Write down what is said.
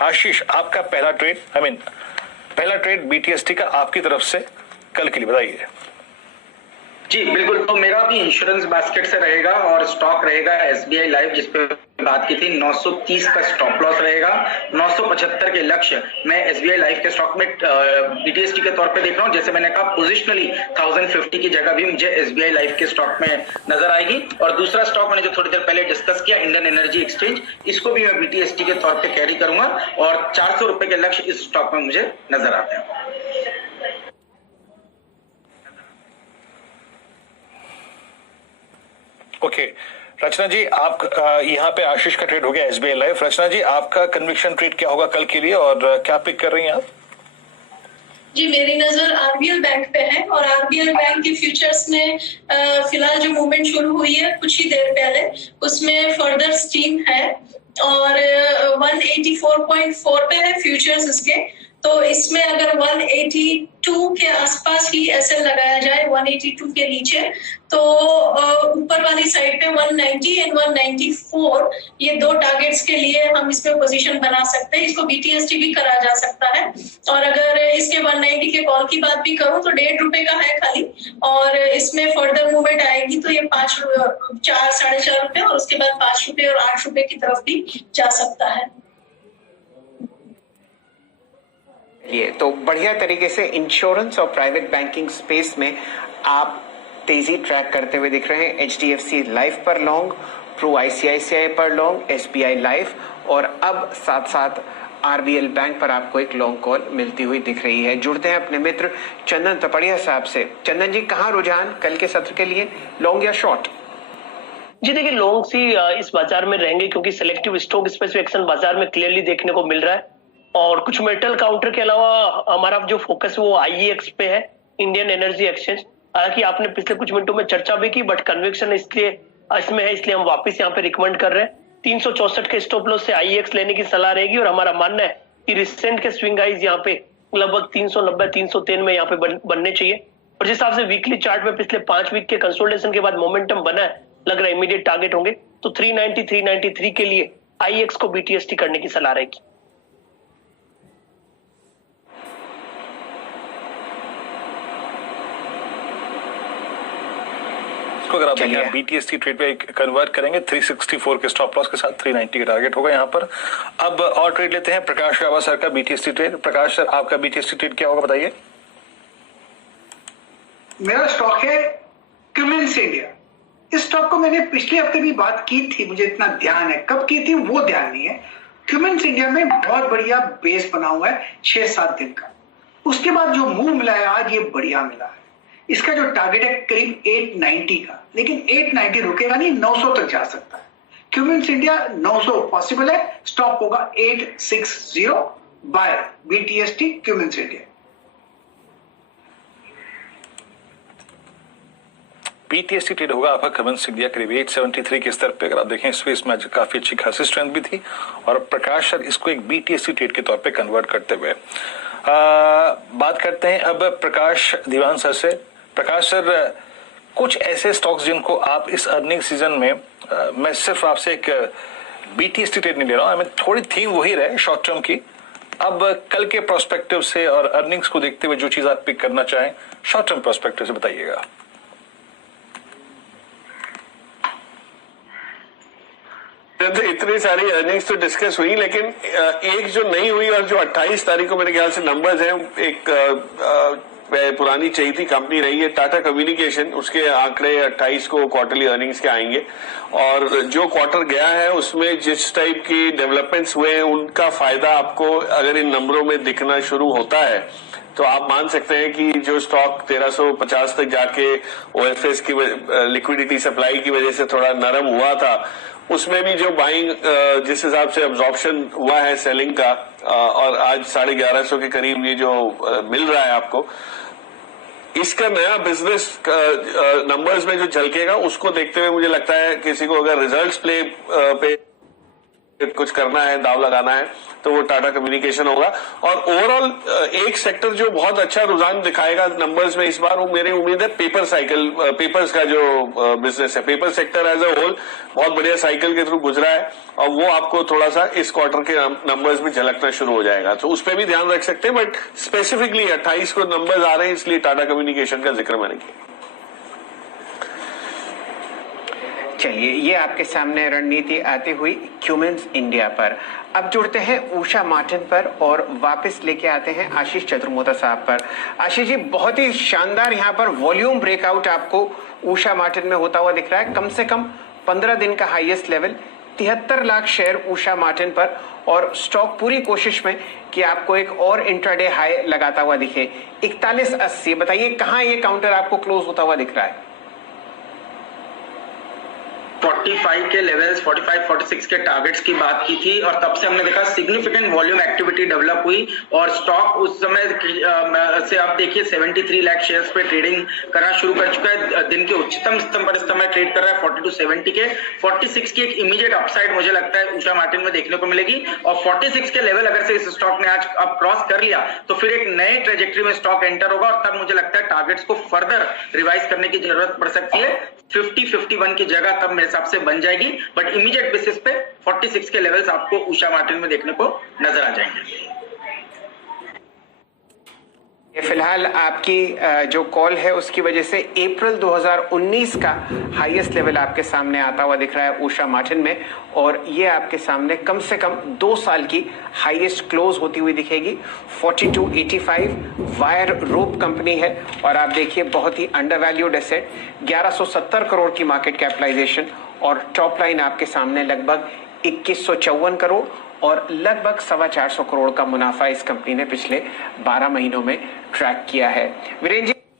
आशीष, आपका पहला ट्रेड पहला ट्रेड बीटीएसटी का आपकी तरफ से कल के लिए बताइए। जी बिल्कुल, तो मेरा भी इंश्योरेंस बास्केट से रहेगा और स्टॉक रहेगा एसबीआई लाइफ, जिसपे बात की थी। 930 का स्टॉप लॉस रहेगा, 975 के लक्ष्य मैं एसबीआई लाइफ के स्टॉक में बीटीएसटी के तौर पे देख रहा हूं। जैसे मैंने कहा, पोजिशनली 1050 की जगह भी मुझे एसबीआई लाइफ के स्टॉक में नजर आएगी। और दूसरा स्टॉक मैंने जो थोड़ी देर पहले डिस्कस किया, इंडियन एनर्जी एक्सचेंज, इसको भी मैं बीटीएसटी के तौर पे कैरी करूंगा और 400 रुपए के लक्ष्य इस स्टॉक में मुझे नजर आते हैं। ओके रचना जी, आप यहाँ पे आशीष का ट्रेड हो गया एसबीआई लाइफ। रचना जी, आपका कन्विक्शन ट्रेड क्या होगा कल के लिए और क्या पिक कर रही हैं आप? जी, मेरी नजर आरबीएल बैंक पे है और आरबीएल बैंक की फ्यूचर्स में फिलहाल जो मूवमेंट शुरू हुई है कुछ ही देर पहले, उसमें फर्दर स्टीम है और 184.4 पे है फ्यूचर्स इसके। तो इसमें अगर 182 के आसपास ही एसएल लगाया जाए, 182 के नीचे, तो ऊपर वाली साइड पे 190 एंड 194, ये दो टारगेट्स के लिए हम इसमें पोजीशन बना सकते हैं। इसको बीटीएसटी भी करा जा सकता है। और अगर इसके 190 के कॉल की बात भी करूं तो ₹1.5 का है खाली, और इसमें फर्दर मूवमेंट आएगी तो ये 4 साढ़े 4 रुपए और उसके बाद ₹5 और ₹8 की तरफ भी जा सकता है। ये तो बढ़िया तरीके से इंश्योरेंस और प्राइवेट बैंकिंग स्पेस में आप तेजी ट्रैक करते हुए दिख रहे हैं। एचडीएफसी लाइफ पर लॉन्ग, प्रो आईसीआईसीआई पर लॉन्ग, एसबीआई लाइफ, और अब साथ साथ आरबीएल बैंक पर आपको एक लॉन्ग कॉल मिलती हुई दिख रही है। जुड़ते हैं अपने मित्र चंदन तपड़िया साहब से। चंदन जी, कहाँ रुझान कल के सत्र के लिए, लॉन्ग या शॉर्ट? जी देखिए, लॉन्ग सी इस बाजार में रहेंगे क्योंकि सिलेक्टिव स्टॉक स्पेसिफिक एक्शन बाजार में क्लियरली देखने को मिल रहा है। और कुछ मेटल काउंटर के अलावा हमारा जो फोकस है वो आईईएक्स पे है, इंडियन एनर्जी एक्सचेंज। हालांकि आपने पिछले कुछ मिनटों में चर्चा भी की, बट कन्विक्शन इसलिए इसमें है, इसलिए हम वापस यहाँ पे रिकमेंड कर रहे हैं। 364 के स्टॉप लॉस से आईईएक्स लेने की सलाह रहेगी और हमारा मानना है कि रिसेंट के स्विंग हाइज यहाँ पे लगभग 390 303 में यहाँ पे बनने चाहिए। और जिस हिसाब से वीकली चार्ट में पिछले 5 वीक के कंसोलिडेशन के बाद मोमेंटम बना है, लग रहा है इमीडिएट टारगेट होंगे। तो 390 393 के लिए आईईएक्स को बीटीएसटी करने की सलाह रहेगी। अगर आप देखें बीटीएसटी ट्रेड पे कन्वर्ट करेंगे 364 के स्टॉप लॉस के साथ 390 का टारगेट होगा यहाँ पर। अब और ट्रेड लेते हैं प्रकाश रावत सर का बीटीएसटी ट्रेड। प्रकाश सर, आपका बीटीएसटी ट्रेड क्या होगा बताइए। मेरा स्टॉक है क्यूमेंस इंडिया। इस स्टॉक को मैंने पिछले हफ्ते भी बात की थी, मुझे इतना ध्यान है, कब की थी वो ध्यान नहीं है। क्यूमेंस इंडिया में बहुत बढ़िया बेस बना हुआ है 6-7 दिन का, उसके बाद जो मूव मिला है आज ये बढ़िया मिला है। इसका जो टारगेट है करीब 890 का, लेकिन 890 रुकेगा नहीं, 900 तक जा सकता है। क्यूमेंस इंडिया 900 पॉसिबल है, स्टॉप होगा 860 buy BTST Cummins India. BTST trade होगा आपका क्यूमेंस इंडिया करीब 873 के स्तर पे। अगर आप देखें स्पेस में काफी अच्छी खासी स्ट्रेंथ भी थी और प्रकाश सर इसको एक बीटीएसटी ट्रेड के तौर पे कन्वर्ट करते हुए बात करते हैं अब प्रकाश दीवान सर से। प्रकाश सर, कुछ ऐसे स्टॉक्स जिनको आप इस अर्निंग सीजन में मैं सिर्फ आपसे एक बीटीएसटी ट्रेड नहीं ले रहा हूं, थोड़ी थीम वही रहे शॉर्ट टर्म की। अब कल के प्रोस्पेक्टिव से और अर्निंग्स को देखते हुए जो चीज आप पिक करना चाहें शॉर्ट टर्म प्रोस्पेक्टिव से बताइएगा। इतनी सारी अर्निंग्स तो डिस्कस हुई, लेकिन एक जो नहीं हुई और जो 28 तारीख को मेरे ख्याल से नंबर्स हैं, एक पुरानी चहीती कंपनी रही है टाटा कम्युनिकेशन, उसके आंकड़े 28 को क्वार्टरली अर्निंग्स के आएंगे। और जो क्वार्टर गया है उसमें जिस टाइप की डेवलपमेंट्स हुए हैं उनका फायदा आपको अगर इन नंबरों में दिखना शुरू होता है तो आप मान सकते हैं कि जो स्टॉक 1350 तक जाके ओएफएस की लिक्विडिटी सप्लाई की वजह से थोड़ा नरम हुआ था, उसमें भी जो बाइंग जिस हिसाब से अब्जॉर्प्शन हुआ है सेलिंग का, और आज 1150 के करीब ये जो मिल रहा है आपको, इसका नया बिजनेस नंबर्स में जो झलकेगा उसको देखते हुए मुझे लगता है किसी को अगर रिजल्ट्स प्ले पे कुछ करना है, दाव लगाना है, तो वो टाटा कम्युनिकेशन होगा। और ओवरऑल एक सेक्टर जो बहुत अच्छा रुझान दिखाएगा नंबर्स में इस बार, वो मेरी उम्मीद है पेपर्स का जो बिजनेस है, paper sector as a whole बहुत बढ़िया साइकिल के थ्रू गुजरा है और वो आपको थोड़ा सा इस क्वार्टर के नंबर्स में झलकना शुरू हो जाएगा, तो उस पर भी ध्यान रख सकते हैं। बट स्पेसिफिकली 28 को नंबर्स आ रहे हैं, इसलिए टाटा कम्युनिकेशन का जिक्र मैंने किया। चलिए, ये आपके सामने रणनीति आती हुई क्यूमेंस इंडिया पर। अब जुड़ते हैं उषा मार्टिन पर और वापस लेके आते हैं आशीष चतुर्मोता साहब पर। आशीष जी, बहुत ही शानदार यहाँ पर वॉल्यूम ब्रेकआउट आपको उषा मार्टिन में होता हुआ दिख रहा है। कम से कम 15 दिन का highest level 73 lakh share Usha Martin पर, और स्टॉक पूरी कोशिश में कि आपको एक और इंट्राडे हाई लगाता हुआ दिखे 4180। बताइए कहाँ ये काउंटर आपको क्लोज होता हुआ दिख रहा है? 45 के लेवल्स, 45-46 के टारगेट्स की बात की थी और तब से हमने देखा सिग्निफिकेंट वॉल्यूम एक्टिविटी डेवलप हुई और स्टॉक उस समय से आप देखिए 73 लाख शेयर्स पे ट्रेडिंग करना शुरू कर चुका है। दिन के उच्चतम स्तंभ पर इस समय ट्रेड कर रहा है 4270 के। 46 की एक इमीडिएट अपसाइड मुझे लगता है उषा मार्टिन में देखने को मिलेगी और 46 के लेवल अगर से इस स्टॉक ने आज अब क्रॉस कर लिया तो फिर एक नए ट्रेजेक्टरी में स्टॉक एंटर होगा और तब मुझे लगता है टारगेट्स को फर्दर रिवाइज करने की जरूरत पड़ सकती है। 50-51 की जगह तब मेरे हिसाब से बन जाएगी, बट इमीडिएट बेसिस पे 46 के लेवल्स आपको उषा मार्टिन में देखने को नजर आ जाएंगे। फिलहाल आपकी जो कॉल है उसकी वजह से अप्रैल 2019 का हाईएस्ट लेवल आपके सामने आता हुआ दिख रहा है उषा मार्टिन में, और ये आपके सामने कम से कम 2 साल की हाईएस्ट क्लोज होती हुई दिखेगी 4285। वायर रोप कंपनी है और आप देखिए बहुत ही अंडर वैल्यूड एसेट, 1170 करोड़ की मार्केट कैपिटलाइजेशन और टॉप लाइन आपके सामने लगभग 2154 करोड़ और लगभग 425 करोड़ का मुनाफा इस कंपनी ने पिछले 12 महीनों में ट्रैक किया है। वीरेंद्र जी,